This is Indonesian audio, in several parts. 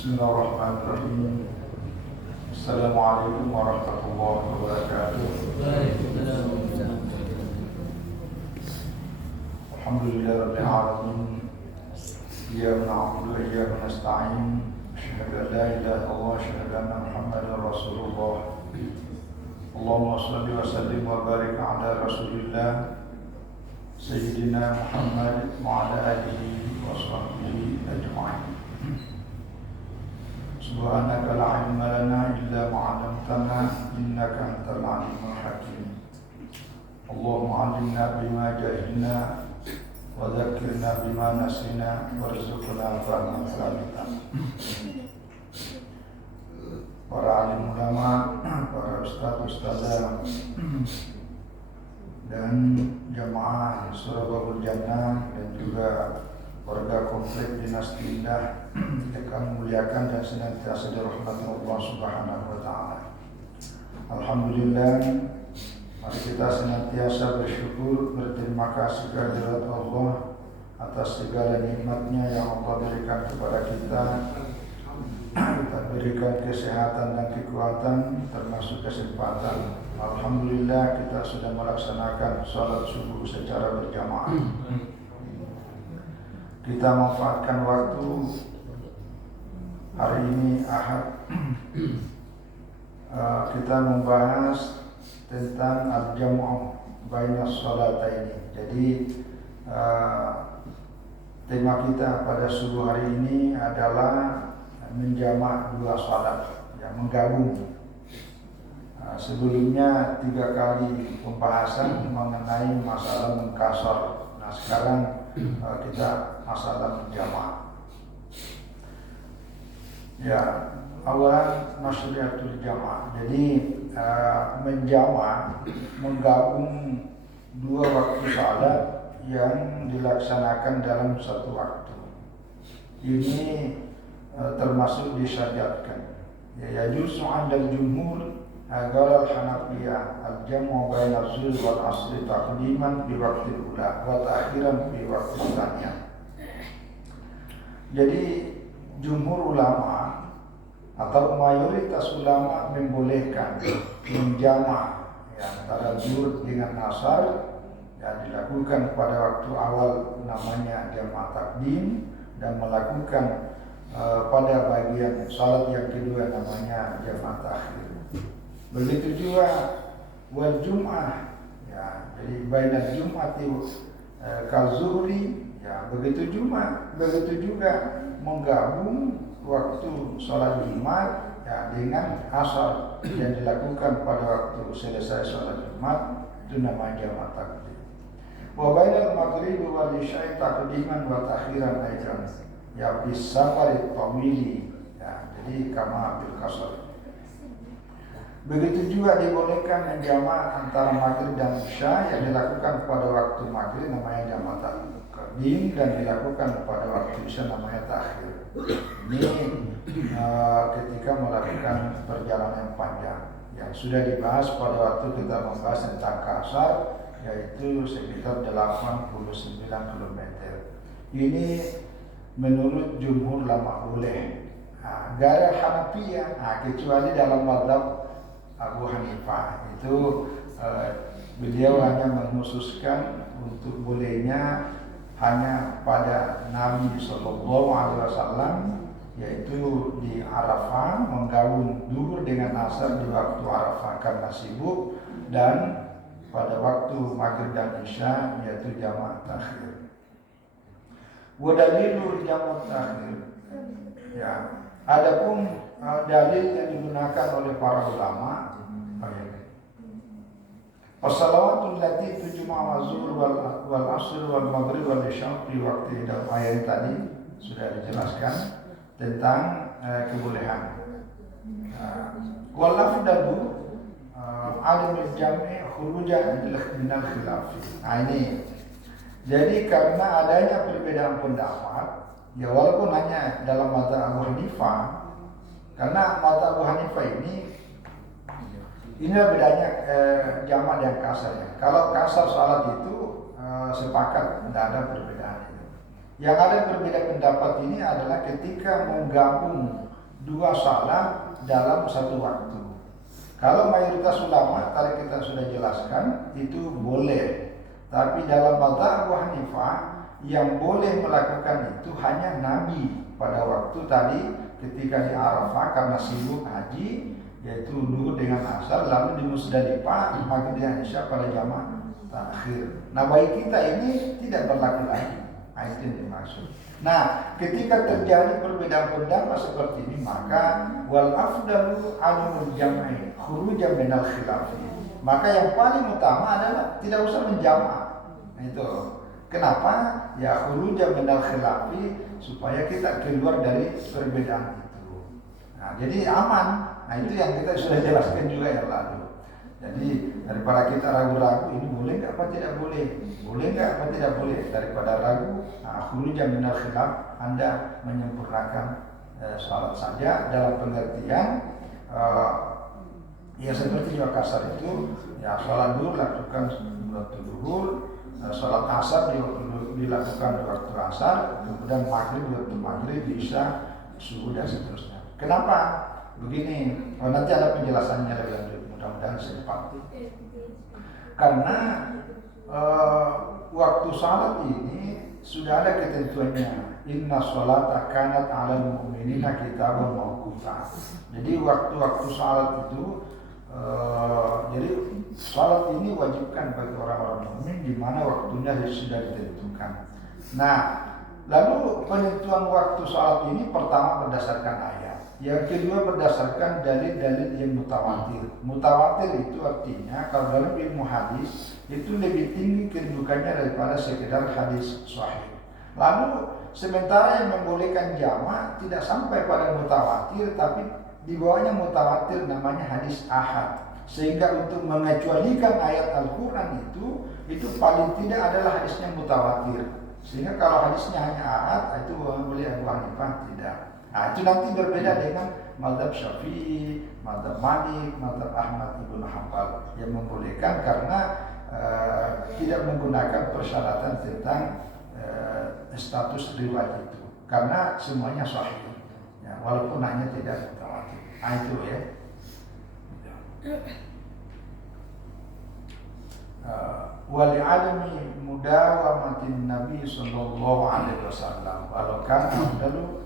Bismillahirrahmanirrahim. Assalamualaikum warahmatullahi wabarakatuh. Alhamdulillahirabbil alamin. Iyyaka na'budu wa iyyaka nasta'in. Asyhadu an la ilaha illallah wa asyhadu anna Muhammadar Rasulullah. Allahumma shalli wa sallim wa barik ala Rasulillah Sayyidina Muhammad wa ala alihi wa sahbihi ajma'in. Subhanaka la ilma lana illa ma 'allamtana innaka antal alimul hakim. Allahumma 'allimna bima jahilna wa dzakkirna bima nasina warzuqna fahma salihah. Para alim ulama, para ustaz-ustazah dan jamaah Surabaya Jannah dan juga warga komplek Dinasti Indah yang kami muliakan dan senantiasa dirahmati Allah Subhanahu wa taala. Alhamdulillah, mari kita senantiasa bersyukur, berterima kasih kehadirat Allah atas segala nikmatnya yang Allah berikan kepada kita. Kita berikan kesehatan dan kekuatan termasuk kesempatan. Alhamdulillah kita sudah melaksanakan salat subuh secara berjamaah. Kita manfaatkan waktu hari ini Ahad. Kita membahas tentang al-jam'u baina sholataini. Jadi tema kita pada subuh hari ini adalah menjamak dua salat, ya, menggabung. Sebelumnya 3 kali pembahasan mengenai masalah mengkasar. Nah sekarang kita masalah menjamak. Ya, awalan masyriatul jamaah. Jadi menjamak, menggabung dua waktu salat yang dilaksanakan dalam satu waktu. Ini termasuk disyariatkan. Ya yajuz 'inda al-jumhur qala al-Hanafiyah al-jam'u baina az-zuhr wal 'asr taqdiman bi waqti al-ula wa ta'khiran bi waqti al-thaniyah. Jadi jumhur ulama atau mayoritas ulama membolehkan menjamak antara zuhur dengan asar yang dilakukan pada waktu awal namanya jamak takdim dan melakukan pada bagian salat yang kedua namanya jamak takhir. Begitu juga wal jum'ah, ya, jadi bainal jum'ati kal zuhri, ya, begitu juga menggabung waktu salat Jumat, ya, dengan asar yang dilakukan pada waktu selesai salat Jumat, itu namanya jamak takdim. Wa bainal maghrib wal isya taqdiman wa ta'khiran aidan, ya, bisa pada pemilih, ya, jadi kama bil kasar. Begitu juga dibolehkan menjamak antara maghrib dan isya yang dilakukan pada waktu maghrib namanya jamak takdim dan dilakukan pada waktu isya namanya takhir. Ini ketika melakukan perjalanan panjang yang sudah dibahas pada waktu kita membahas tentang kasar, yaitu sekitar 89 km. Ini menurut jumhur ulama boleh. Gara Hanafiyah, kecuali dalam mazhab Abu Hanifah itu beliau hanya mengkhususkan untuk bolehnya hanya pada Nabi Sallallahu Alaihi Wasallam, yaitu di Arafah menggabung zuhur dengan asar di waktu Arafah karena sibuk, dan pada waktu maghrib dan isya yaitu jamak takhir. Wadalilul jamak takhir, ya, adapun dalil yang digunakan oleh para ulama, as-salawatul lati tujma'a az-zuhr wal 'asr wal maghrib wal isya fi waqti, dalam ayat tadi sudah dijelaskan tentang kebolehan. Wal afdalu alimul jami' khurujan minal khilaf. Nah ini, jadi karena adanya perbedaan pendapat, ya walaupun hanya dalam mazhab Abu Hanifah, karena mazhab Abu Hanifah ini bedanya jamak dan kasar, ya. Kalau kasar salat itu sepakat tidak ada perbedaan itu. Yang ada berbeda pendapat ini adalah ketika menggabung dua salat dalam satu waktu. Kalau mayoritas ulama tadi kita sudah jelaskan itu boleh. Tapi dalam mazhab Abu Hanifah yang boleh melakukan itu hanya Nabi pada waktu tadi ketika di Arafah karena sibuk haji, yaitu dulu dengan asar, lalu di Musdalifah maghrib dan isya pada jamaah takhir. Nah bagi kita ini tidak berlaku lagi. Nah, itu yang dimaksud. Nah ketika terjadi perbedaan pendapat seperti ini, maka wal afdalu adamul jam'i khurujan minal khilafi. Maka yang paling utama adalah tidak usah menjamak. Nah, itu kenapa? Ya khurujan minal khilafi, supaya kita keluar dari perbedaan itu. Nah jadi aman. Nah itu yang kita sudah jelaskan juga yang lalu. Jadi daripada kita ragu-ragu ini boleh nggak apa tidak boleh, boleh nggak apa tidak boleh, daripada ragu, nah khurujan minal khilaf, Anda menyempurnakan salat saja dalam pengertian ya seperti juga kasar itu, ya salat duhur lakukan waktu duhur, salat asar dilakukan di waktu asar, kemudian maghrib waktu maghrib, bisa subuh dan seterusnya. Kenapa? Begini, nanti ada penjelasannya lebih lanjut, mudah-mudahan sempat. Karena waktu salat ini sudah ada ketentuannya. Inna sholata kanat 'alal mu'minina kitaban mawquta. Jadi waktu-waktu salat itu jadi salat ini wajibkan bagi orang-orang mukmin di mana waktunya sudah ditentukan. Nah, lalu penentuan waktu salat ini pertama berdasarkan ayat. Yang kedua berdasarkan dalil-dalil yang mutawatir. Mutawatir itu artinya kalau dalam ilmu hadis itu lebih tinggi kedudukannya daripada sekedar hadis sahih. Lalu sementara yang membolehkan jamak tidak sampai pada mutawatir, tapi di bawahnya mutawatir namanya hadis ahad. Sehingga untuk mengecualikan ayat Al-Quran itu paling tidak adalah hadisnya mutawatir. Sehingga kalau hadisnya hanya ahad itu boleh Abu Hanifah tidak. Nah itu nanti berbeda dengan mazhab Syafi'i, mazhab Malik, mazhab Ahmad ibn Hanbal yang membolehkan karena tidak menggunakan persyaratan tentang status riwayat itu, karena semuanya sahih, ya, walaupun hanya tidak mutawatir. Nah itu ya. Wali alami mudawamatin Nabi Sallallahu Alaihi Wasallam. Kalau kan dulu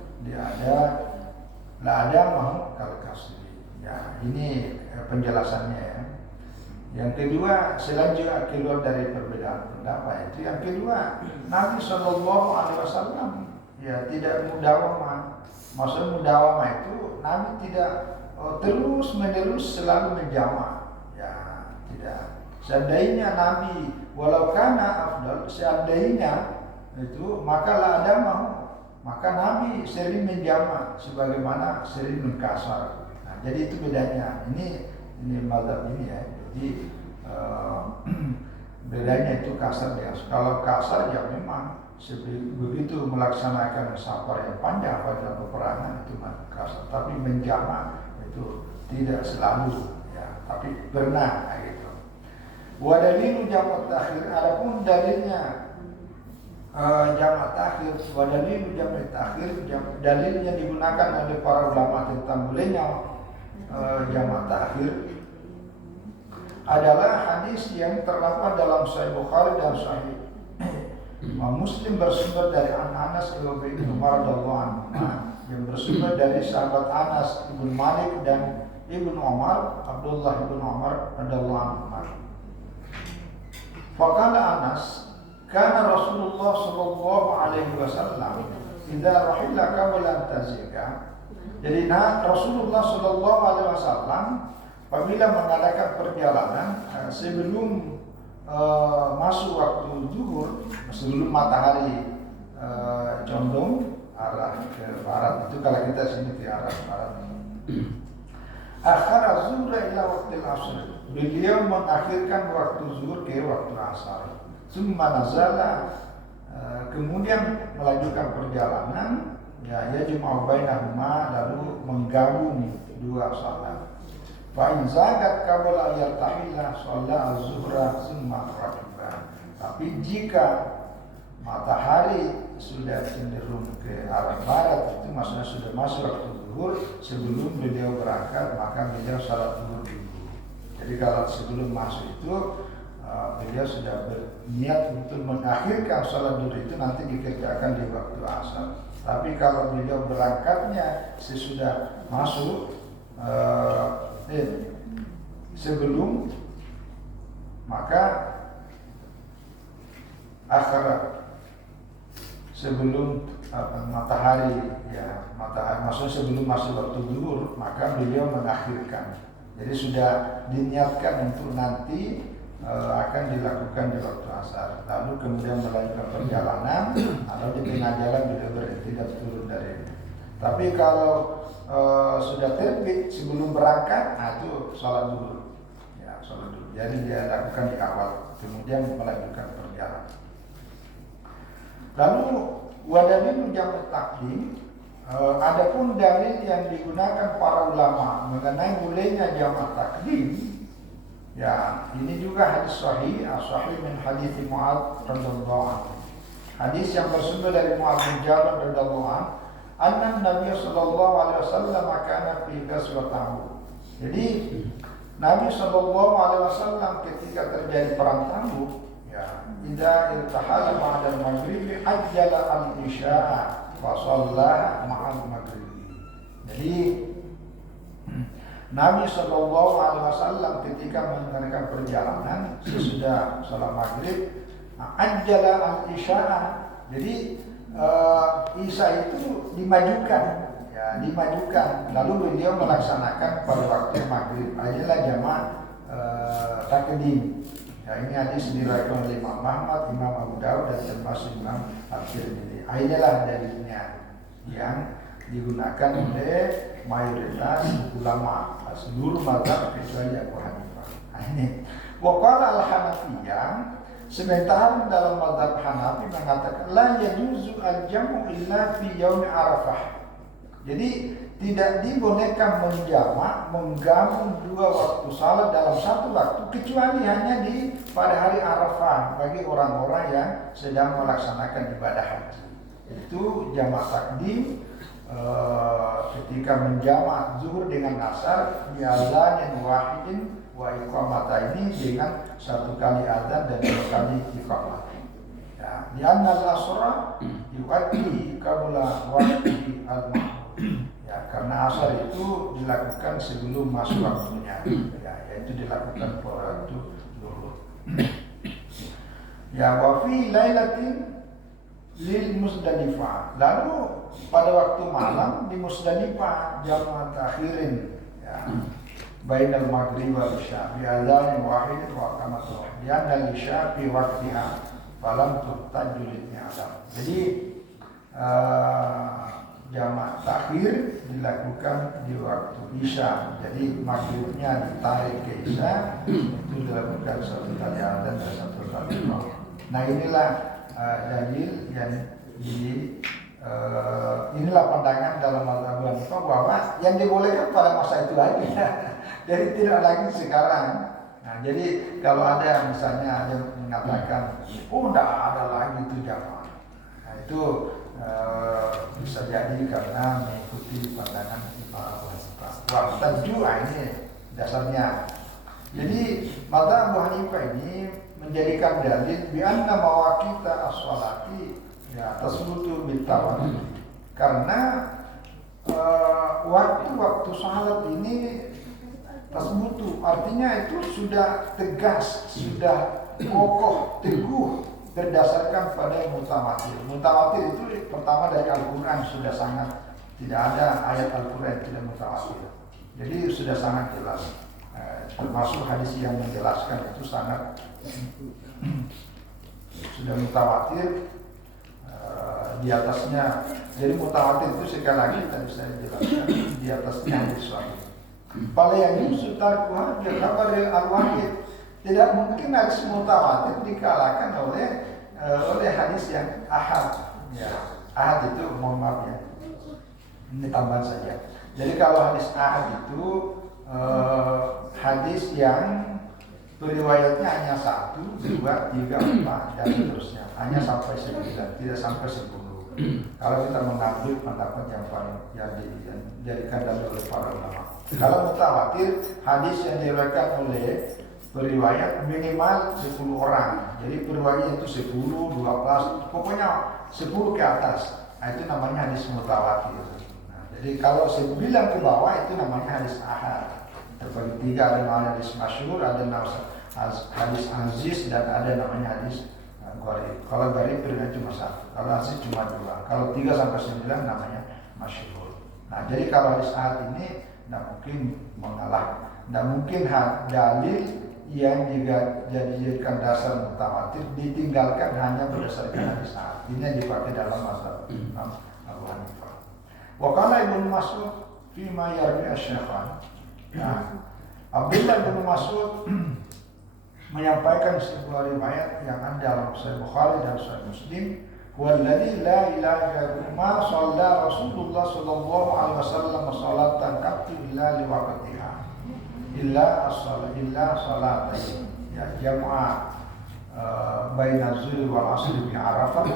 ada mau kalau kasih. Ya ini penjelasannya ya. Yang kedua, selain juga keluar dari perbedaan pendapat itu, yang kedua Nabi Sallallahu Alaihi Wasallam ya tidak mudawamah. Maksud mudawamah itu Nabi tidak terus menerus selalu menjamak. Ya tidak. Seandainya Nabi walau kana afdal, seandainya itu maka la ada mau, maka Nabi sering menjamak sebagaimana sering mengkasar. Nah, jadi itu bedanya. Ini mazhab ini ya. Jadi bedanya itu kasar ya. Kalau kasar ya memang begitu melaksanakan safar yang panjang pada peperangan itu kasar. Tapi menjamak itu tidak selalu ya. Tapi pernah gitu. Wa dalilu jamak takhir, adapun dalilnya jamak takhir, wa dalilu jamak takhir, dalilnya digunakan oleh para ulama tentang bolehnya jamak takhir adalah hadis yang terdapat dalam Sahih Bukhari dan Sahih Muslim bersumber dari Anas bin Umar radhiyallahu anhu, yang bersumber dari sahabat Anas bin Malik dan Ibnu Umar, Abdullah bin Umar radhiyallahu anhu. Faqala Anas, kana Rasulullah sallallahu alaihi wasallam idza rahila qabla an tazika. Jadi Rasulullah sallallahu alaihi wasallam apabila mengadakan perjalanan sebelum masuk waktu zuhur, sebelum matahari condong arah ke barat, itu kalau kita sini ke arah barat. Akhara zuhra ila waktu asr. Beliau mengakhirkan waktu zuhur ke waktu asar. Summa nazala, kemudian melanjutkan perjalanan, ya yajma'u bainahuma, lalu menggabung dua salat. Fa in zagat qabla yartahila shalla az-zuhra summa rakiba. Tapi jika matahari sudah cenderung ke arah barat, itu maksudnya sudah masuk waktu zuhur. Sebelum beliau berangkat maka beliau salat zuhur dulu. Jadi kalau sebelum masuk itu beliau sudah berniat untuk mengakhirkan salat zuhur itu nanti dikerjakan di waktu asar. Tapi kalau beliau berangkatnya sesudah masuk sebelum, maka akhirat sebelum matahari maksudnya sebelum masuk waktu zuhur, maka beliau mengakhirkan. Jadi sudah diniatkan untuk nanti akan dilakukan di waktu asar. Lalu kemudian melanjutkan perjalanan atau di tengah jalan beliau berhenti dan turun dari ini. Tapi kalau sudah terbit sebelum berangkat, itu sholat zuhur. Ya, sholat zuhur. Jadi dia lakukan di awal, kemudian melanjutkan perjalanan. Lalu wadalil jamak takdim, adapun dalil yang digunakan para ulama mengenai mulainya jamak takdim, ya ini juga hadis sahih, sahih min hadis Mu'adz radhiyallahu anhu. Hadis yang bersumber dari Mu'adz bin Jabal radhiyallahu anhu, anna Nabi sallallahu alaihi wasallam kana fi ghazwat Tabuk. Jadi Nabi sallallahu alaihi wasallam ketika terjadi perang Tabuk, ya, idza irtahala ba'da al-maghrib ajjala al-isya'a wa shallaha ma'al maghrib. Jadi Nabi sallallahu alaihi wasallam ketika mengerjakan perjalanan sesudah salat maghrib, ajjala al-isya'a. Jadi isya itu dimajukan, ya, dimajukan. Lalu beliau melaksanakan pada waktu maghrib. Adalah jamaah takdim. Ya, ini hadis diriwayatkan oleh Imam Ahmad, Imam Abu Dawud dan termasuk Imam At-Tirmidzi. Inilah dalilnya yang digunakan oleh mayoritas ulama seluruh mazhab kecuali Abu Hanifah. Ini waqala al-Hanafiyah, sementara dalam mazhab Hanafi mengatakan la yajuzu al-jam'u illa fi yaum Arafah. Jadi tidak dibolehkan menjamak, menggabung dua waktu salat dalam satu waktu kecuali hanya pada hari Arafah bagi orang-orang yang sedang melaksanakan ibadah haji. Itu jamak takdim ketika menjamak zuhur dengan asar bi adzanin wahidin wa iqamataini dengan satu kali azan dan dua kali iqamah. Ya, di anna al-asra yu'addi qabla waqti al-maghrib. Ya, karena asar itu dilakukan sebelum masuk waktunya, ya, yaitu dilakukan pada waktu zuhur. Ya, wa fi lailatin lil Musdalifah. Lalu pada waktu malam di Musdalifah jamaah takhirin, ya, bainal maghrib wal isya bi adzan wahid wa qamat wahid. Ya, dan isya fi waqtiha falam tutajjul adam. Jadi jamak takhir dilakukan di waktu isya. Jadi maghribnya ditarik ke isya, itu dilakukan satu kali adzan dan satu kali iqamah. Nah, inilah dalil yang inilah pandangan dalam mazhab Hanifah bahwa yang dibolehkan pada masa itu lagi. Jadi tidak lagi sekarang. Nah, jadi kalau ada misalnya yang mengatakan tidak ada lagi itu jamak, nah itu bisa jadi karena mengikuti pandangan Imam Abu Hanifah. Wahtaju ini dasarnya. Jadi mazhab Abu Hanifah ini menjadikan dalil bi anna mawaqita as-shalati ya tasbutu bil tawatur. Karena waktu salat ini tasbutu artinya itu sudah tegas, sudah kokoh, teguh berdasarkan pada mutawatir. Mutawatir itu pertama dari Al-Quran sudah sangat, tidak ada ayat Al-Quran tidak mutawatir. Jadi sudah sangat jelas. Termasuk hadis yang menjelaskan itu sangat sudah mutawatir di atasnya. Jadi mutawatir itu sekali lagi tadi saya jelaskan di atasnya hadis sahih. Pada yang sutarkuha bi khabaril al-wahid. Tidak mungkin hadis mutawatir dikalahkan oleh hadis yang ahad. Ya, ahad itu mohon maaf ya, ini tambahan saja. Jadi kalau hadis ahad itu hadis yang Periwayatnya hanya 1, 2, 3, 4 dan seterusnya. Hanya sampai 9, tidak sampai 10. Kalau kita mengambil pendapat yang paling dijadikan dalil oleh para ulama. Kalau mutawatir, hadis yang diriwayatkan oleh periwayat minimal 10 orang. Jadi periwayat itu 10, 12, pokoknya 10 ke atas. Nah, itu namanya hadis mutawatir. Nah, jadi kalau 9 ke bawah itu namanya hadis ahad. Terbagi 3, ada namanya hadis masyhur, ada namanya hadis aziz, dan ada namanya hadis gharib. Kalau gharib periwayat cuma 1, kalau aziz cuma 2. Kalau 3 sampai 9 namanya masyhur. Nah, jadi kalau hadis ahad ini tidak mungkin mengalah, tidak mungkin dalil yang juga dijadikan dasar mutawatir ditinggalkan hanya berdasarkan hadis ahad. Ini yang dipakai dalam mazhab Imam Abu Hanifah. Wa qala Ibnu Mas'ud fi ma yarwi asy-syaykhan. Nah, Abdullah bin Mas'ud menyampaikan sebuah riwayat yang ada dalam Sahih Bukhari dan Sahih Muslim, "Walladzi la ilaha illa ma shalla Rasulullah sallallahu alaihi wasallam salatan qattu illa li waqtiha illa salatain ya jama'a baina az-zuhri wal 'asri bi Arafah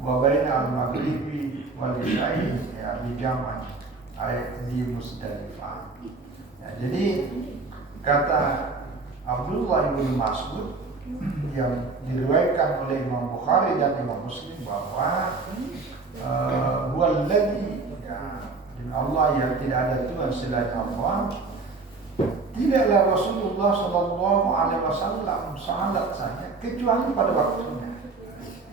wa baina al-maghribi wal isya'i ya bi jama'a di Musdalifah." Ya, jadi kata Abdullah bin Mas'ud yang diriwayatkan oleh Imam Bukhari dan Imam Muslim bahwa walladzi ya Allah yang tidak ada Tuhan selain Allah, tidaklah Rasulullah sallallahu alaihi wasallam salat saja kecuali pada waktunya.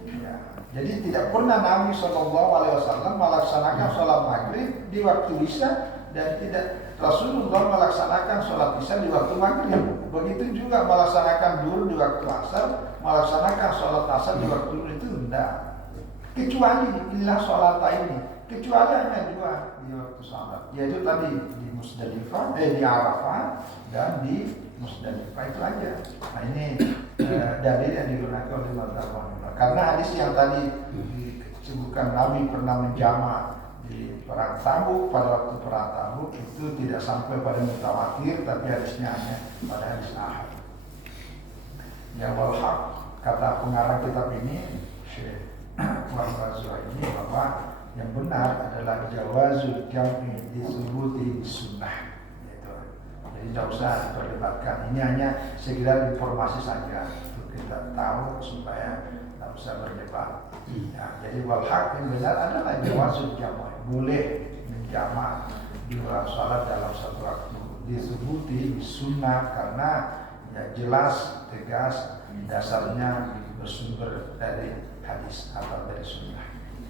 Ya, jadi tidak pernah Nabi sallallahu alaihi wasallam melaksanakan sholat maghrib di waktu isya, dan tidak Rasulullah melaksanakan sholat isya di waktu maghrib. Begitu juga melaksanakan duhur di waktu asar, melaksanakan sholat asar di waktu itu tidak. Kecuali inilah sholat ini, kecuali hanya 2 di waktu sholat, yaitu tadi di Musdalifah, di Arafah dan di Musdalifah, itu aja. Nah, ini dalil yang digunakan oleh mazhab Hanbali. Karena hadis yang tadi disebutkan Nabi pernah menjamak di perang Tabuk, pada waktu perang Tabuk itu tidak sampai pada mutawatir, tapi hadisnya hanya pada hadis ahad. Ya wal haq, kata pengarang kitab ini Syekh Muhammad ini, bahwa yang benar adalah jawazul jam'i disubuti sunnah. Gitu. Jadi tidak usah diperdebatkan. Ini hanya sekedar informasi saja untuk kita tahu supaya tidak usah berdebat. Ya, jadi wal haq yang benar adalah jawazul jam'i, boleh menjamak 2 salat dalam satu waktu disubuti sunnah, karena ya jelas tegas dasarnya bersumber dari hadis atau dari sunnah.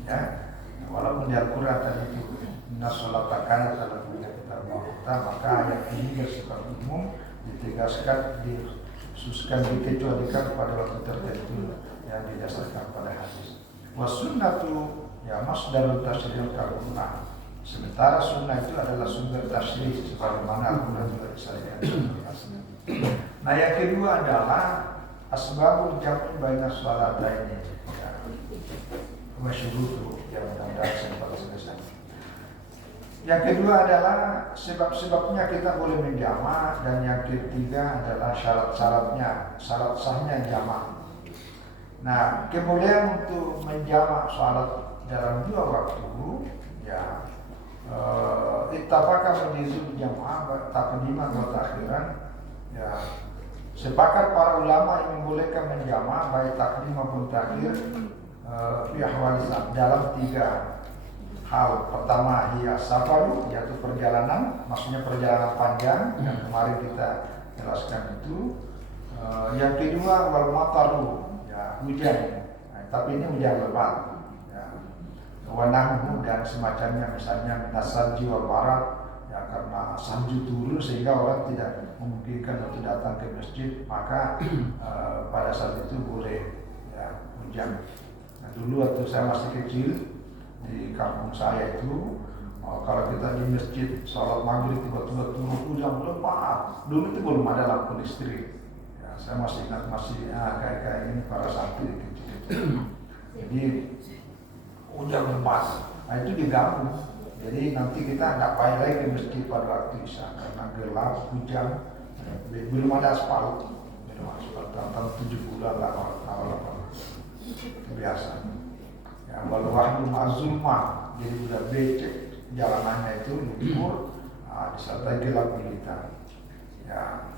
Ya, walaupun di Al-Quran tadi itu inna sholata kanat ala mu'minina kita, maka ayat ini bersifat umum, ditegaskan, dikhususkan, dikecualikan pada waktu tertentu yang didasarkan pada hadis. Wasunnatu ya masdarul tasyrih al-Quran. Sementara sunnah itu adalah sumber tasyrih sebagaimana Al-Quran juga disebutkan. Nah, yang kedua adalah asbabul jam'i baina sholataini. Masyhur yang mudah-mudahan sempat selesai. Yang kedua adalah sebab-sebabnya kita boleh menjamak, dan yang ketiga adalah syarat-syaratnya, syarat sahnya jamak. Nah, kemudian untuk menjamak salat dalam 2 waktu, ya ittafaqa majlisul jamaah taqdiman wa ta'khiran. Ya, sepakat para ulama yang membolehkan menjamak baik takdim maupun takhir fi ahwal dalam 3 hal. Pertama, hiya safaru, yaitu perjalanan, maksudnya perjalanan panjang yang kemarin kita jelaskan itu. Yang kedua, wal mataru, ya hujan. Nah, tapi ini hujan lebat. Ya. Wanahu dan semacamnya, misalnya minasalji wal barat, ya karena salju turun sehingga orang tidak memungkinkan untuk datang ke masjid, maka pada saat itu boleh ya hujan. Nah, dulu waktu saya masih kecil di kampung saya itu, kalau kita di masjid sholat maghrib tiba-tiba turun hujan lebat, dulu itu belum ada lampu listrik. Ya, saya masih ingat kayak ini para santri kecil itu. Jadi hujan lebat, nah itu diganggu. Jadi nanti kita nggak payah lagi ke masjid pada waktu isya karena gelap, hujan, belum ada aspal. cuma tahun 70-an lah awal-awal itu biasa. Ya, walau wahyu mazumah, jadi udah becek jalanannya itu lumpur, disertai gelap gulita. Ya,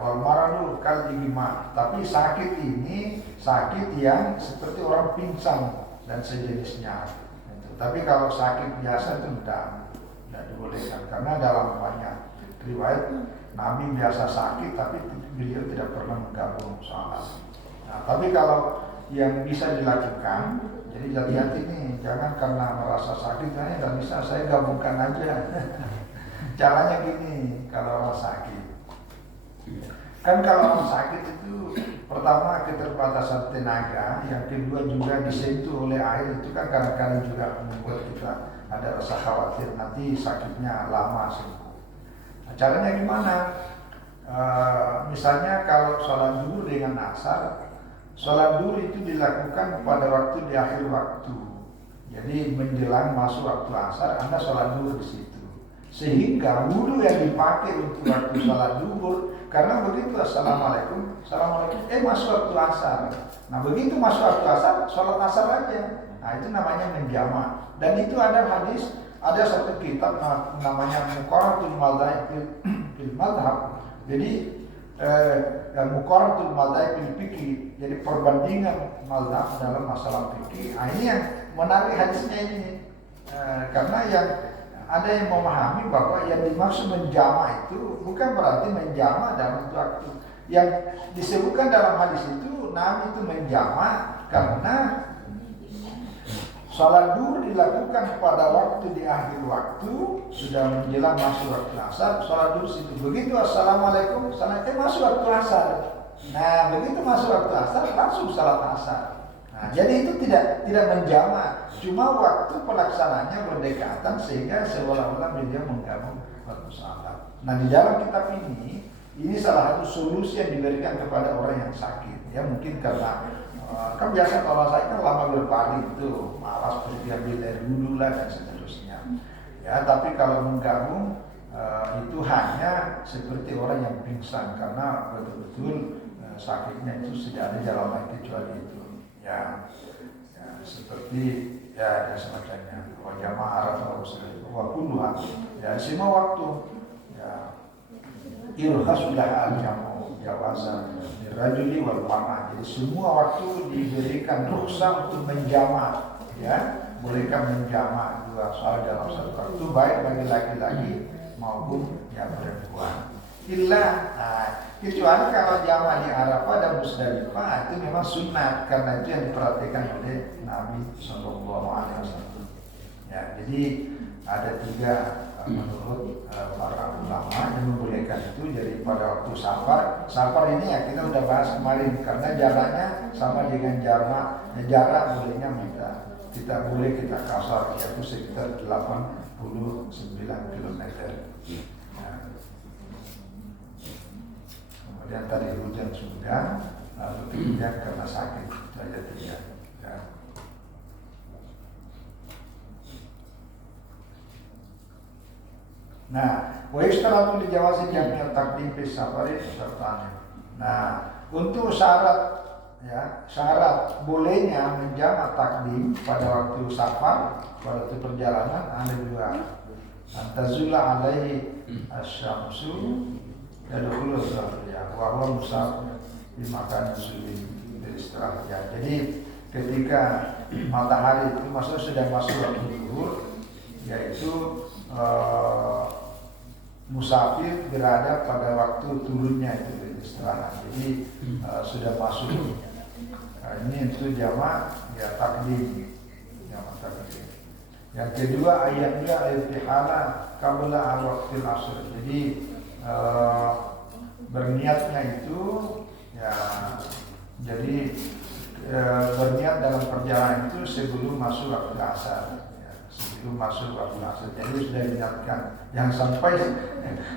wal maradu kal igma, tapi sakit ini sakit yang seperti orang pingsan dan sejenisnya. Tapi kalau sakit biasa itu tidak dibolehkan, karena dalam banyak riwayat Nabi biasa sakit tapi beliau tidak pernah menggabung sholat. Nah, tapi kalau yang bisa dilakukan, jadi hati-hati nih, jangan karena merasa sakit, nggak bisa, saya gabungkan aja. Caranya gini, kalau orang sakit, kan kalau orang sakit itu pertama keterbatasan tenaga, yang kedua juga disentuh oleh air, itu kan kadang-kadang juga membuat kita ada rasa khawatir nanti sakitnya lama sembuh. Nah, caranya gimana? Misalnya kalau sholat zuhur dengan asar, sholat zuhur itu dilakukan pada waktu di akhir waktu. Jadi menjelang masuk waktu asar, Anda sholat zuhur di situ. Sehingga wudhu yang dipakai untuk waktu sholat zuhur, karena begitu assalamualaikum, masuk waktu asar. Nah begitu masuk waktu asar, sholat asar aja. Nah itu namanya menjama. Dan itu ada hadis, ada satu kitab namanya Muqarratul Madhab. Jadi Muqarratul Madhab fil Fiqh, jadi perbandingan madhab dalam masalah fikih. Nah, ini yang menarik hadisnya ini, karena yang ada yang memahami bahwa yang dimaksud menjama itu bukan berarti menjama dalam waktu. Yang disebutkan dalam hadis itu, Nabi itu menjama karena sholat zuhur dilakukan pada waktu di akhir waktu, sudah menjelang masuk waktu asar, sholat zuhur situ. Begitu assalamualaikum, masuk waktu asar. Nah begitu masuk waktu asar, langsung sholat asar. Nah, jadi itu tidak menjama, cuma waktu pelaksananya berdekatan sehingga seolah-olah dia menggabung waktu salat. Nah di dalam kitab ini salah satu solusi yang diberikan kepada orang yang sakit. Ya mungkin karena kan biasa kalau saya kan lama berpaling itu, malas pergi ambil air wudhu lah dan seterusnya. Ya tapi kalau menggabung itu hanya seperti orang yang pingsan karena betul-betul sakitnya itu tidak ada jalan lain kecuali itu. Ya seperti ya dan semacamnya. Wa jamaah Rasulullah wa kulluha, ya semua waktu ya irhasulah al-jamu jawazan dirajuli wal mar'ah. Jadi semua waktu diberikan rukhsah untuk menjama, ya bolehkan menjama dua sholat dalam satu waktu, baik bagi laki-laki maupun ya perempuan. Kecuali kalau jamaah di Arafah dan Musdalifah itu memang sunat, karena itu yang diperhatikan oleh Nabi Sallallahu Alaihi Wasallam. Ya, jadi ada tiga menurut para ulama yang membolehkan itu. Jadi pada waktu safar ini ya kita udah bahas kemarin, karena jaraknya sama dengan jarak bolehnya kita boleh kita kasar, yaitu sekitar 89 km. Kemudian tadi hujan sudah, lalu kemudian karena sakit itu aja tiga. Ya. Nah, wa yustaratu li jawazi jami' taqdim fi safari serta. Nah, untuk syarat bolehnya menjamak takdim pada waktu safar, pada waktu perjalanan ada dua. Antazula alaihi asyamsu yadkhulu ya wa huwa musafir di makan sulit beristirahat. Ya, jadi ketika matahari itu maksudnya sudah masuk waktu zuhur, yaitu musafir berada pada waktu turunnya itu beristirahat. Jadi sudah masuk. Ini untuk jamak ya takdim, jamak takdim. Yang kedua ayatnya irtihala qabla al-waqtil asr. Jadi berniatnya itu ya, jadi berniat dalam perjalanan itu sebelum masuk waktu asar, ya, sebelum masuk waktu asar. Jadi sudah diingatkan, jangan sampai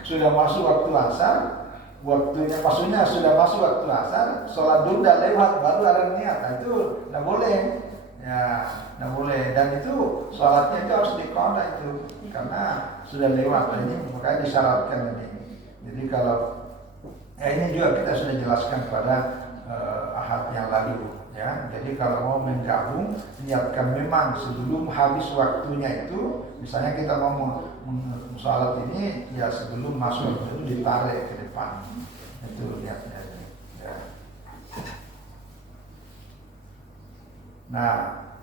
sudah masuk waktu asar, waktunya maksudnya sudah masuk waktu asar, sholat dulu udah lewat baru ada niat. Nah, itu tidak boleh, ya tidak boleh. Dan itu sholatnya itu harus diqada itu, karena sudah lewat. Ini makanya disyaratkan ini. Jadi kalau ini juga kita sudah jelaskan pada ahad yang lalu ya. Jadi kalau mau menggabung, niatkan memang sebelum habis waktunya itu, misalnya kita mau sholat ini ya sebelum masuk itu ditarik ke depan, itu niatnya ya. Nah,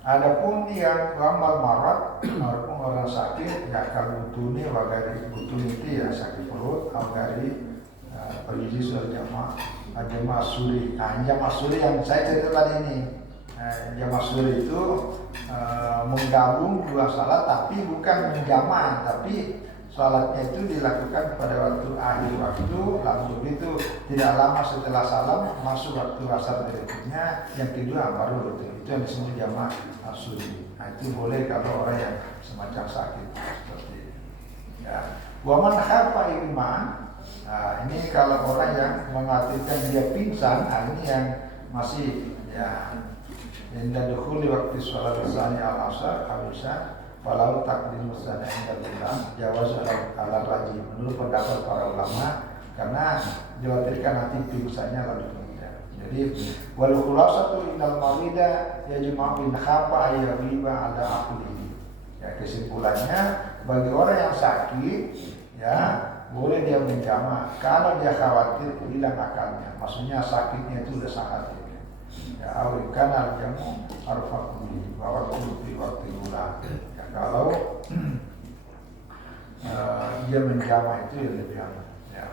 adapun yang amal marat, walaupun orang sakit, ya kalau butuhnya wagari butuh itu ya sakit perut, wagari pergi soal jamaah suri. Nah, jamaah suri yang saya cerita tadi ini, jamaah suri itu menggabung dua salat, tapi bukan menjamaah, tapi salatnya itu dilakukan pada waktu akhir waktu, lalu begitu tidak lama setelah salam masuk waktu asar berikutnya, yang kedua baru itu yang disebut jamaah suri. Nah, itu boleh kalau orang yang semacam sakit seperti ini. Ya. Waman khafa iman. Nah, ini kalau orang yang mengatakan dia pingsan, ini yang masih ya inda dukhuli waktu sholat tsani al-asar habisa walau takdim musana inda billah jawaz ala rajim, menurut pendapat para ulama, karena dikhawatirkan nanti pingsannya lalu kemudian. Jadi wal khulasatu innal marida yajma'u bin khafa ayyiba ala aqlihi. Ya, kesimpulannya bagi orang yang sakit ya boleh dia menjama kalau dia khawatir hilang akalnya, maksudnya sakitnya itu udah sangat ini. Ya awal karena jamu arfaquli bahwa waktu bulan. Ya kalau dia menjama itu ya lebih aman. Ya.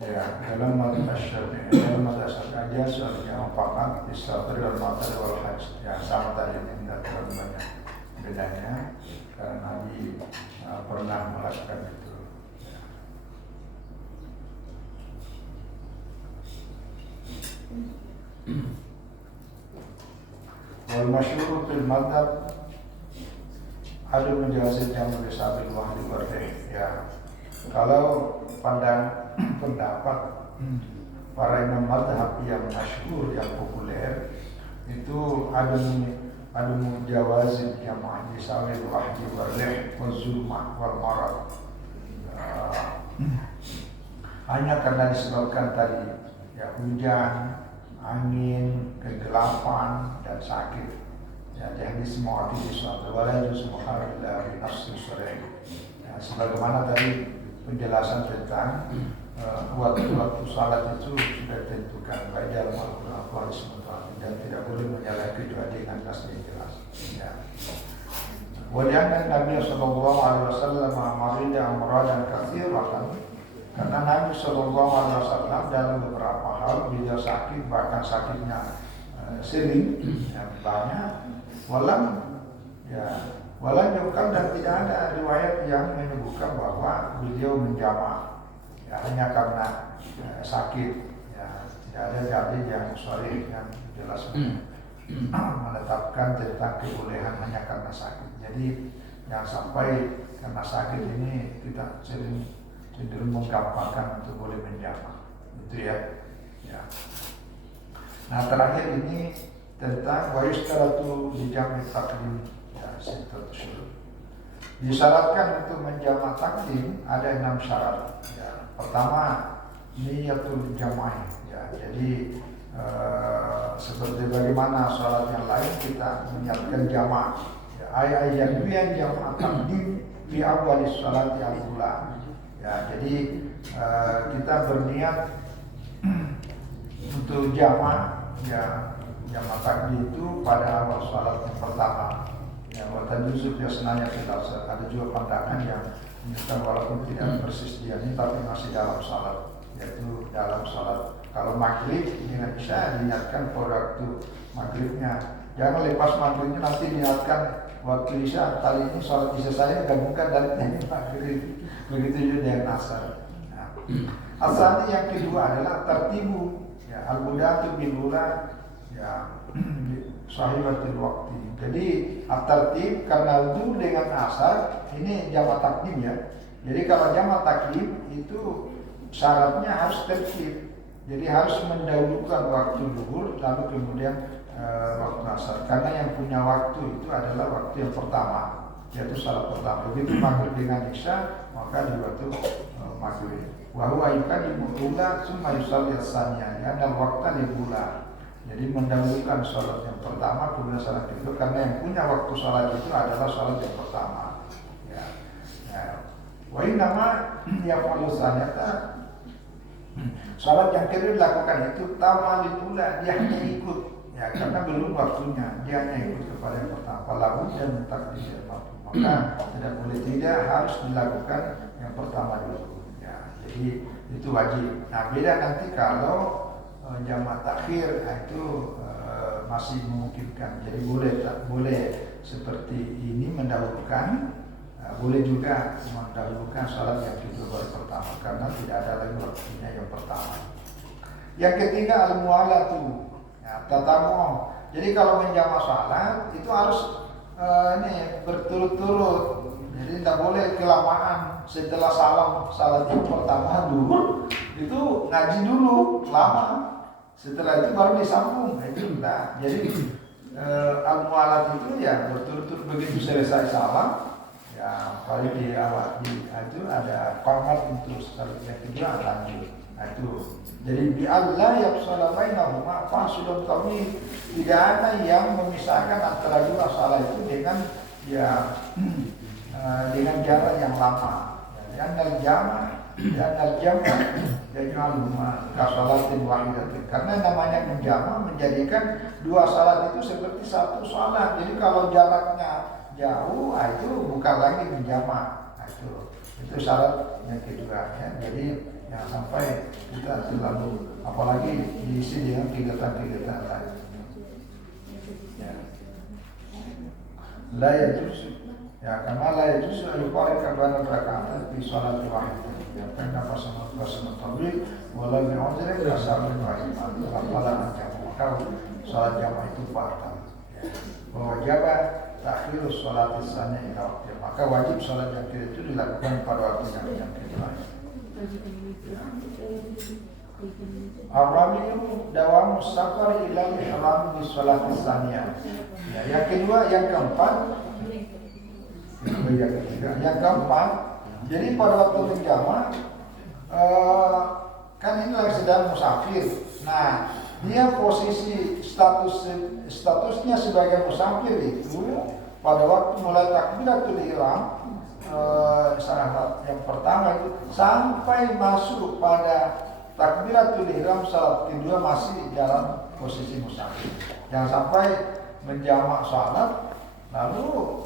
Ya, dalam mazhab Syafi'i, dalam mazhab Syafi'i soalnya apakah istafir wal matar wal hajj, ya sama tadi ini tidak terlalu banyak bedanya karena Nabi pernah melakukan itu. Wal masyhur fil madhab ada menjawab yang bersabil wahdi berdeh. Ya, kalau pendapat para imam madhab yang masyhur, yang populer itu ada mujawazib jamaah disawil wahdi warleh wazulmah wal marad, hanya karena disebabkan tadi ya hujan, angin, kegelapan dan sakit. Ya, jadi semua arti suatu wala itu semua harus dari nafsu sore. Ya, sebagaimana tadi penjelasan tentang waktu salat itu sudah ditentukan baik dalam Al-Quran dan tidak boleh menyalahi kecuali dengan nas yang jelas. Ya. Walianna Nabi sallallahu alaihi wasallam marida amradan katsiratan, karena Nabi sallallahu alaihi wasallam dalam beberapa hal bila sakit, bahkan sakitnya sering yang banyak, walam dan tidak ada riwayat yang menyebutkan bahwa beliau menjama ya, hanya karena sakit ya, tidak ada dalil yang sharih yang jelas menetapkan tentang kebolehan hanya karena sakit. Jadi yang sampai karena sakit ini kita cenderung menggampangkan untuk boleh menjama itu ya. Nah terakhir ini tentang wayustaratu dijami takdim ya, disyaratkan untuk menjamak takdim ada 6 syarat ya. Pertama niyatul jamaah ya, jadi seperti bagaimana sholat yang lain kita menyiapkan jamaah ya, ayat yang jamaah takdim di awal sholat yang ula ya, jadi kita berniat untuk jamaah ya, jamaah takdim itu pada awal sholat yang pertama. Ya, watan Yusuf ya senanya kita ada juga pandangan yang menyebutkan walaupun tidak persis dia ini tapi masih dalam salat, yaitu dalam salat Kalau maghrib dengan isya diniatkan pada waktu maghribnya. Jangan lepas maghribnya nanti diniatkan waktu isya. Kali ini sholat isya saya gabungkan dari teknik maghrib. Begitu juga dengan asar. Nah, asal yang kedua adalah tertibu. Ya, al-budatu bil-ula ya sahibatul waktu. Jadi at-tartib karena wudu dengan asar ini jamak takdim ya. Jadi kalau jamak takdim itu syaratnya harus tertib. Jadi harus mendahulukan waktu zuhur lalu kemudian waktu asar. Karena yang punya waktu itu adalah waktu yang pertama, yaitu salat pertama. Begitu maghrib dengan isya maka di waktu maghrib. Wa huwa yuqaddimu al-ula tsumma yusalli as-tsaniyah. Karena waktu al-ula. Jadi mendahulukan sholat yang pertama kemudian sholat kedua karena yang punya waktu sholat itu adalah sholat yang pertama. Ya. Wa innama yaf'alu sanata sholat yang kedua dilakukan itu tamalul, dia hanya ikut ya karena belum waktunya, dia hanya ikut kepada yang pertama. Lalu dan takdir waktu. Maka tidak boleh tidak harus dilakukan yang pertama dulu. Ya. Jadi itu wajib. Nah, beda nanti kalau jamak takhir itu masih memungkinkan. Jadi boleh seperti ini mendahulukan, boleh juga mendahulukan salat yang kedua baru pertama karena tidak ada lagi waktunya yang pertama. Yang ketiga al-mu'alatu, ya, tatamu. Jadi kalau menjamak salat itu harus ini berturut-turut. Jadi tidak boleh kelamaan. Setelah salat yang pertama dulu itu ngaji dulu lama. Setelah itu baru disambung. Itu enggak. Jadi al-mu'alat itu ya berturut-turut begitu selesai salam. Ya paling di awal itu ada qamat untuk salat yang kedua lanjut. Nah itu. Jadi bi Allah yafsala bainahuma fasulun tawil. Tidak ada yang memisahkan antara dua salat itu dengan ya dengan jarak yang lama. Dan al-jama' yaj'aluhuma ka shalatin wahidatin. Karena namanya menjama menjadikan dua salat itu seperti satu salat. Jadi kalau jaraknya jauh, itu bukan lagi menjama. Nah, itu syarat yang kedua ya. Jadi jangan sampai kita terlalu apalagi diisi dengan kegiatan-kegiatan lain. Ya. La yajuz ya karena la yajuz yufarriqa baina raka'atain fi sholati wahidah. Ya karena pasangan tabil wala bi'udhri kasabul wahid. Apabila maka salat jamaah itu batal. Ya. Wajib takhir salat tsaniyah ila waqti. Maka wajib salat yang kedua itu dilakukan pada waktu yang kedua. Ar-rabi'u dawamu safar ila ihram bi salat tsaniyah. Ya, yang kedua, yang keempat, yang keempat, jadi pada waktu menjama kan ini lagi sedang musafir. Nah, dia posisi statusnya sebagai musafir itu pada waktu mulai takbiratul ihram syarat yang pertama itu sampai masuk pada takbiratul ihram salat kedua masih dalam posisi musafir. Jangan sampai menjamak salat lalu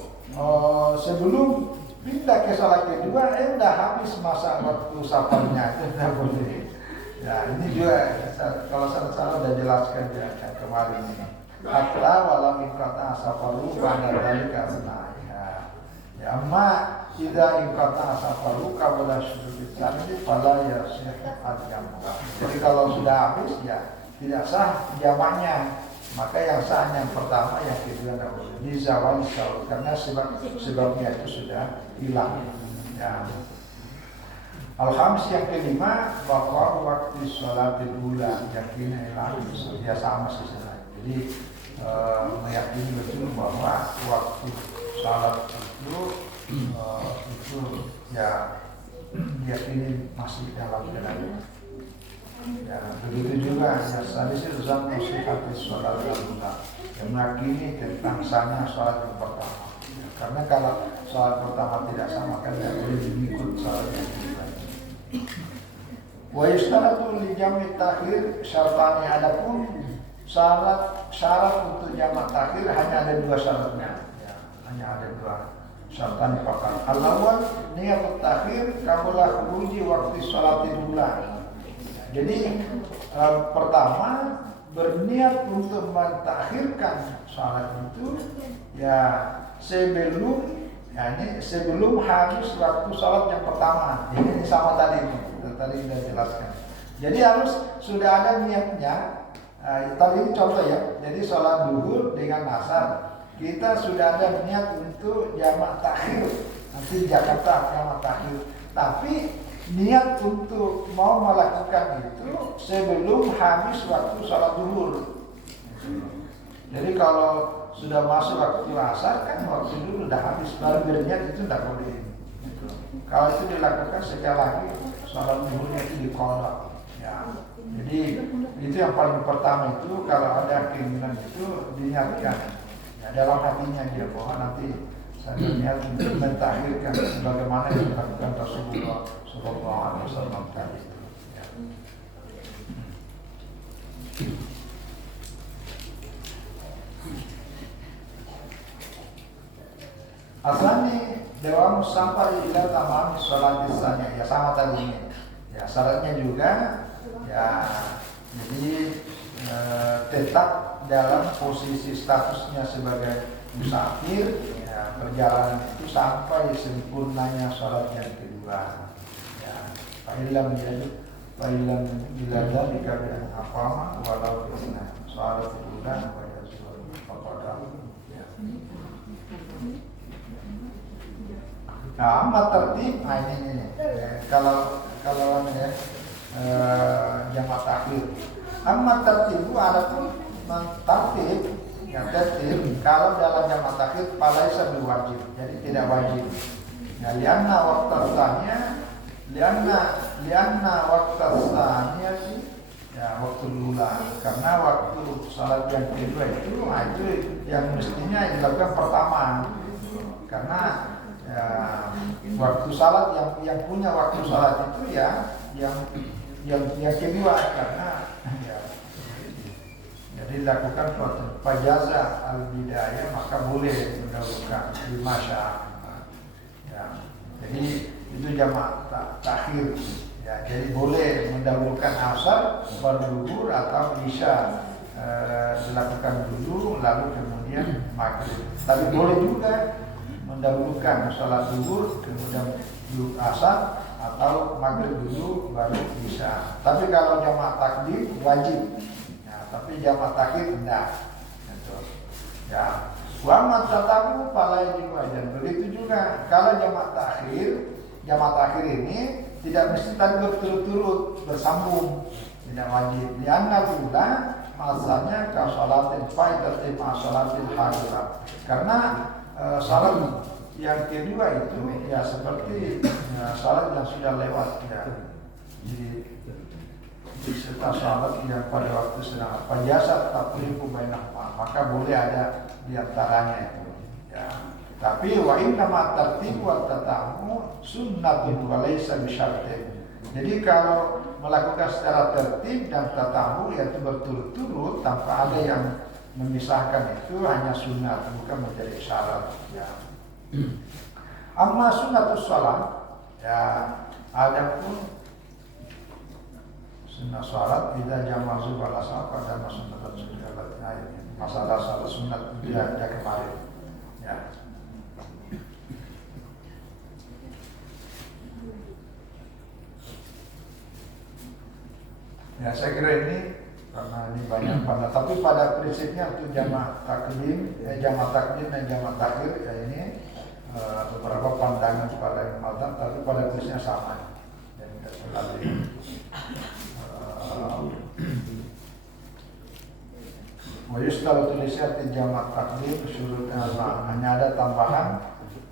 sebelum pindah ke salat kedua udah habis masa waktu safarnya, itu tidak boleh. Ya ini juga kalau salah sudah jelaskan ya kemarin ini. Hatta walau ingkata safaru pada dari karena ya amma tidak ingkata safaru kabula syurut tadi pada ya syekh Jadi kalau sudah habis ya tidak sah jamaknya. Maka yang sah yang pertama, yang kedua tidak boleh. Ini zawal syarut karena sebabnya itu sudah hilang. Ya. Al-khams yang kelima bahwa waktu sholat bulan yakin hilang ya sama sih sebenarnya. Jadi meyakini betul bahwa waktu sholat itu ya diyakini masih dalam jalan. Ya, begitu juga ya tadi sih zam sifat sholat al-ula yang meyakini tentang sahnya sholat yang pertama. Ya, karena kalau sholat pertama tidak sama kan tidak boleh diikut sholat yang kedua. Wa yustaratu li jam'i takhir syartani, adapun syarat untuk jamak takhir hanya ada dua syaratnya. Ya, hanya ada dua syartani fakat. Al-awwal niyatut takhir qabla khuruji waqti sholatil ula. Jadi pertama berniat untuk mentakhirkan sholat itu ya sebelum habis waktu sholat yang pertama. Ini sama tadi sudah jelaskan. Jadi harus sudah ada niatnya. Tadi ini contoh ya. Jadi sholat duhur dengan asar kita sudah ada niat untuk jamak takhir. Nanti di Jakarta jamak takhir. Tapi niat untuk mau melakukan itu sebelum habis waktu sholat duhur. Jadi kalau sudah masuk waktu asar kan waktu duhur sudah habis, baru berniat itu tidak boleh. Kalau itu dilakukan sekali lagi sholat duhurnya itu diqadha. Ya. Jadi itu yang paling pertama itu kalau ada keinginan itu diniatkan. Ya, dalam hatinya dia bahwa nanti saya berniat untuk mentakhirkan sebagaimana yang dilakukan Rasulullah Sallallahu Alaihi Wasallam tadi itu. Ya. Asani dewa sampai ila tamam sholat isanya ya sama tadi ini. Ya syaratnya juga ya jadi tetap dalam posisi statusnya sebagai musafir ya, perjalanan itu sampai sempurnanya sholat yang kedua ya fa'ilam bila dalika bi aqama walau bisna sholat kedua pada sholat pada ya. Nah, amat tertib ini kalau ya jamak takhir. Amat tertib adapun tertib yang tertib kalau dalam jamak takhir falaisa biwajib. Jadi tidak wajib. Nah, lianna waqtasanya ya waktu lula karena waktu salat yang kedua itu yang mestinya dilakukan pertama. Karena waktu salat yang punya waktu salat itu ya yang kedua karena ya, jadi dilakukan fajaza al-bidayah maka boleh mendahulukan dimasya ya, jadi itu jamak takhir ya, jadi boleh mendahulukan asar baru duhur atau isya dilakukan dulu lalu kemudian maghrib. Tapi boleh juga mendahulukan salat duhur kemudian asar atau maghrib dulu baru isya. Tapi kalau jamak takdim wajib. Ya, tapi jamak takhir tidak. Gitu. Ya. Wa ma tatabu fala yajibu dan begitu juga kalau jamak takhir ini tidak mesti tadi berturut-turut bersambung, tidak wajib. Lianna pula masalahnya ka sholatil faidatil ma sholatil hadirat. Karena salat yang kedua itu ya seperti salat yang sudah lewat ya. Jadi serta salat yang pada waktu sedang biasa tafriqu bainahuma maka boleh ada di antaranya itu ya. Tapi wa inna ma tartib wa tatamu sunnatun wa laysa bisyartin. Jadi kalau melakukan secara tertib dan tatamu yaitu berturut-turut tanpa ada yang memisahkan itu hanya sunnah bukan menjadi syarat ya. Amma sunnatus shalah ya adapun sunnah salat tidak jamazu balasa pada sunnah sunnah masalah salat sunnah dia kemarin ya. Ya saya kira ini karena ini banyak pada tapi pada prinsipnya untuk jamak takdim dan jamak takhir ya ini beberapa pandangan pada mata tapi pada prinsipnya sama dan tidak terlalu Wajustal tulisnya jamak takdim surutnya hanya ada tambahan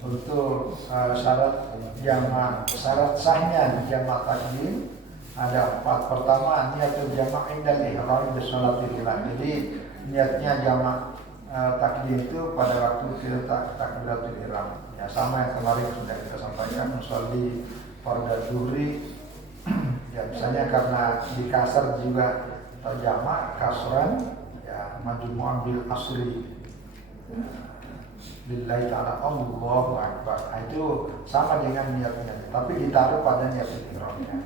untuk syarat sahnya jamak takdim ada 4. Pertama niatul jamak indal ihram bisolatil ilah. Jadi niatnya jamak takdim itu pada waktu kita takbiratul ihram. Ya sama yang kemarin sudah kita sampaikan musolli farda zuhri. Ya misalnya karena di kasar juga jamak kasran ya majmu'an bil asri. Billahi ta'ala Allahu akbar. Itu sama dengan niatnya tapi ditaruh pada niat ihramnya.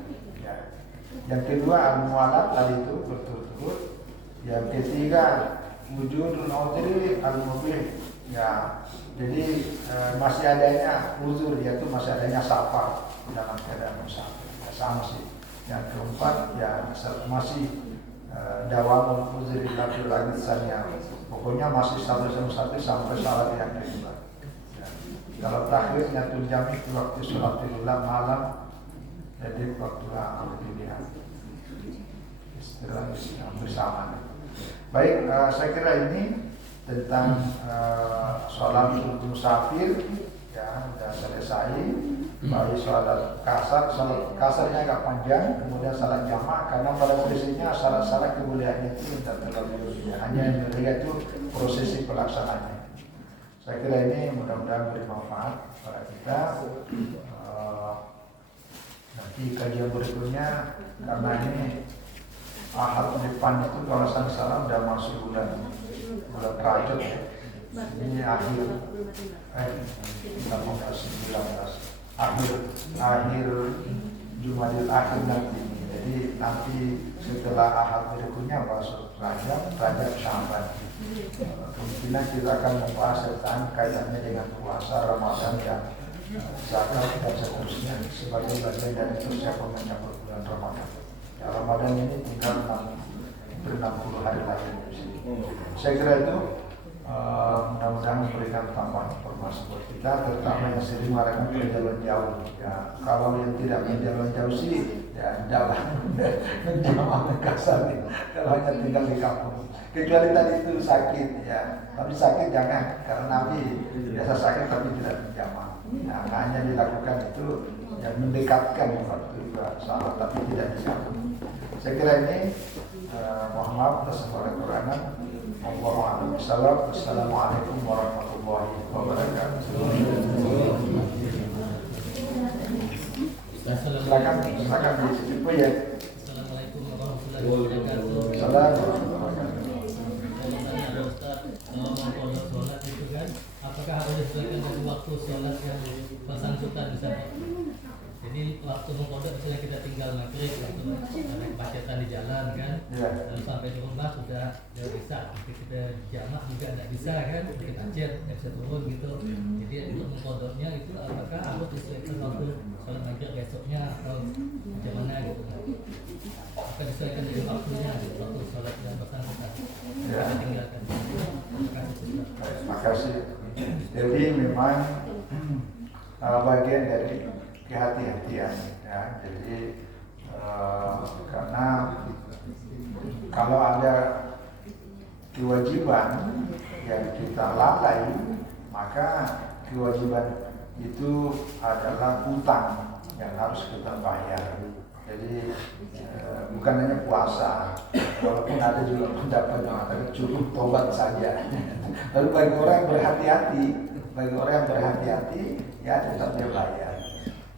Ya. Yang kedua al-mualat tadi itu berturut-turut. Yang ketiga wujudul udhri al-mubih. Ya, jadi masih adanya uzur, yaitu masih adanya safar dalam keadaan musafir. Ya, sama sih. Yang keempat ya masih dawamul uzri fil agitsanya. Pokoknya masih status musafir sampai salat yang kedua. Ya. Kalau takhirnya tunjami waktu sholat malam, jadi waktu pilihan istilah bersama. Baik, saya kira ini tentang sholat musafir ya sudah selesai. Baik sholat kasarnya agak panjang, kemudian sholat jamak karena pada prinsipnya sholat kemuliaannya itu tidak terlalu hanya yang dilihat itu prosesi pelaksanaannya. Saya kira ini mudah-mudahan bermanfaat pada kita. Nanti kajian berikutnya karena ini Ahad depan itu kalau saya salah sudah masuk bulan Rajab ya. Ini akhir 19 akhir Jumadil akhir nanti. Jadi nanti setelah Ahad berikutnya masuk Rajab Sya'ban. Kemungkinan kita akan membahas tentang kaitannya dengan puasa Ramadan dan zakat dan seterusnya sebagai bagian dari persiapan menyambut bulan Ramadan. Ya, Ramadan ini tinggal 60 hari lagi. Saya kira itu mudah-mudahan memberikan tambahan informasi buat kita, terutama yang sering melakukan perjalanan jauh. Ya, kalau yang tidak berjalan jauh sih, ya jalan menjauh kasar nih. Kalau hanya tinggal di kampung, kecuali tadi itu sakit, ya. Tapi sakit jangan, karena Nabi biasa sakit tapi tidak menjamah. Nah, hanya dilakukan itu yang mendekatkan waktu juga salat tapi tidak di kampung. Saya kira ini mohon maaf atas segala kekurangan. Wassalamualaikum warahmatullahi wabarakatuh. Silakan disitu ya. Assalamualaikum warahmatullahi wabarakatuh. Kalau sholat itu kan, apakah harus disesuaikan dengan waktu sholat yang bersangkutan misalnya? Jadi waktu mengkodok misalnya kita tinggal maghrib, waktu ada kemacetan di jalan kan, lalu sampai di rumah sudah bisa, tapi kita jamak juga tidak bisa kan, mungkin macet, tidak bisa turun gitu. Jadi untuk mengkodoknya itu apakah harus disesuaikan waktu sholat maghrib besoknya atau bagaimana gitu? Apakah disesuaikan dengan waktunya, waktu sholat yang bersangkutan? Kita tinggalkan. Terima kasih. Jadi memang bagian dari kehati-hatian ya. Jadi karena kalau ada kewajiban yang kita lalai, maka kewajiban itu adalah utang yang harus kita bayar. Jadi bukan hanya puasa, walaupun ada juga pendapat yang mengatakan cukup tobat saja. Lalu bagi orang yang berhati-hati, ya tetap dia bayar.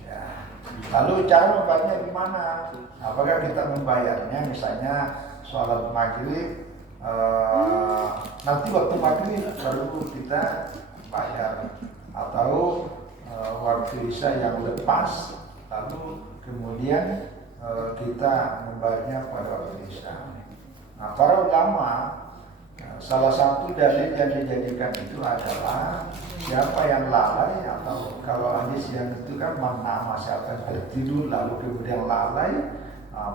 Ya. Lalu cara membayarnya gimana? Apakah kita membayarnya misalnya sholat maghrib, nanti waktu maghrib baru kita bayar, atau waktu isya yang lepas, lalu kemudian kita membayarnya pada waktu isya. Nah, para ulama salah satu dalil yang dijadikan itu adalah siapa yang lalai, atau kalau hadis yang itu kan mana siapa yang tertidur lalu kemudian lalai,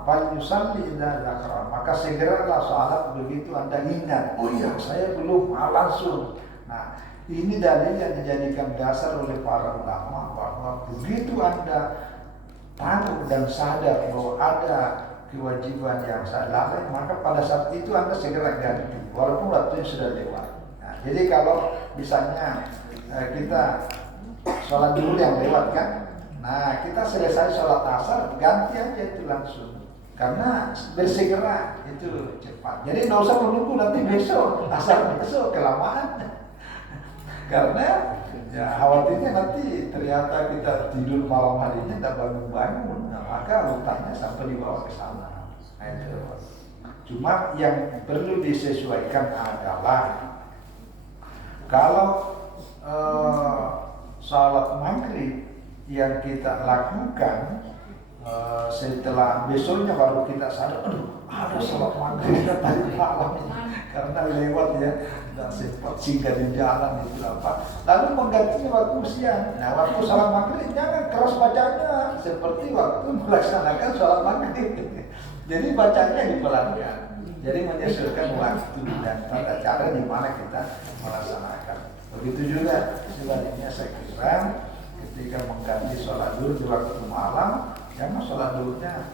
fal yusalli idza dzakara, maka segeralah salat begitu Anda ingat, oh iya saya belum langsung. Nah, ini dalil yang dijadikan dasar oleh para ulama bahwa begitu Anda tahu dan sadar bahwa ada kewajiban yang saya lalai, maka pada saat itu Anda segera ganti walaupun waktunya sudah lewat. Nah, jadi kalau misalnya kita sholat dulu yang lewat kan, nah kita selesai sholat asar ganti aja itu langsung, karena bersegera itu cepat. Jadi nggak usah menunggu nanti besok asar besok kelamaan. Karena ya khawatirnya nanti ternyata kita tidur malam harinya tidak bangun-bangun, nah, maka hutangnya sampai dibawa ke sana. Nah, itu. Cuma yang perlu disesuaikan adalah kalau salat maghrib yang kita lakukan setelah besoknya baru kita sadar, aduh ada sholat maghrib tadi malam karena lewat ya, dan sempat singgah di jalan itu apa. Lalu menggantinya waktu siang. Nah waktu sholat maghrib jangan keras bacanya seperti waktu melaksanakan sholat maghrib. Jadi bacanya dipelankan. Jadi menyesuaikan waktu dan tata cara di mana kita melaksanakan. Begitu juga sebaliknya saya kira ketika mengganti sholat zuhur di waktu malam, jangan sholat zuhurnya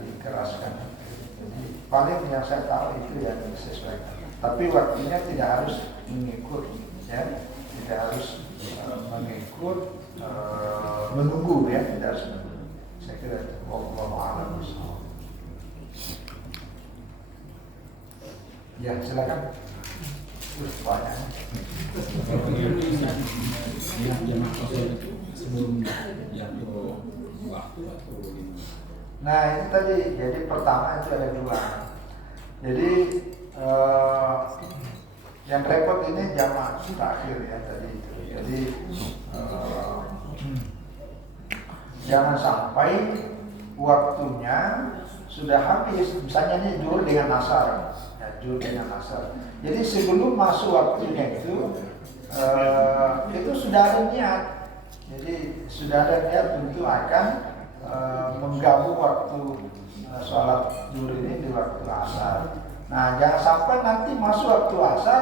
dikeraskan. Jadi paling yang saya tahu itu yang disesuaikan. Tapi waktunya tidak harus mengikut, ya, tidak harus mengikut menunggu, ya, tidak harus menunggu. Saya kira itu. Wallahu a'lam bishawab. Ya, silakan. Banyak. Ya, jamaah kosong sebelum jatuh waktu atau Nah itu tadi, jadi pertama itu ada dua. Jadi yang repot ini jamaah terakhir ya tadi itu. Jadi jangan sampai waktunya sudah habis. Misalnya ini zuhur dengan asar, ya, zuhur dengan asar. Jadi sebelum masuk waktunya itu sudah ada niat. Jadi sudah ada niat untuk akan menggabung waktu sholat zuhur ini di waktu asar. Nah jangan sampai nanti masuk waktu asar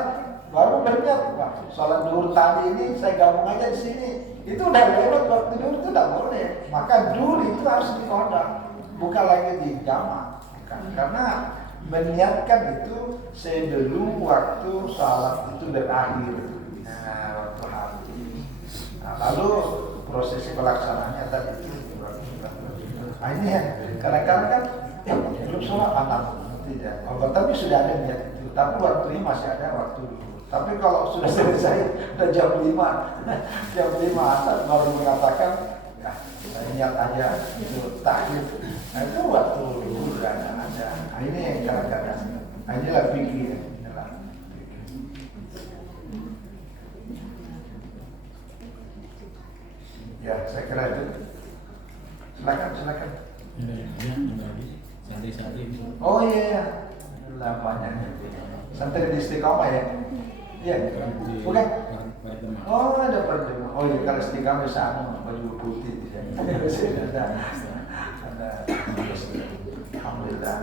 baru berniat, Pak, sholat zuhur tadi ini saya gabung aja di sini. Itu udah lewat waktu zuhur, itu tidak boleh. Maka zuhur itu harus dikodam, bukan lagi di jamaah, karena meniatkan itu sebelum waktu sholat itu berakhir. Nah waktu habis. Nah, lalu proses pelaksanaannya tadi itu. Nah ini ya, kadang-kadang kan belum sholat anak tidak. Tapi sudah ada niat itu. Tapi waktunya masih ada waktu dulu. Tapi kalau sudah selesai, udah jam 5 jam 5 asar baru mengatakan, ya saya niat aja itu takhir. Nah itu waktu dulu udah ada. Nah ini yang kadang-kadang. Nah inilah pikir. Ya saya kira itu. Silakan. santri-santri itu. Oh iya, banyak. Santri di Istiqomah ya? Iya, bukan? Oh ada pertemuan. Oh iya, kalau Istiqomah sama baju putih ya. Ada. Alhamdulillah.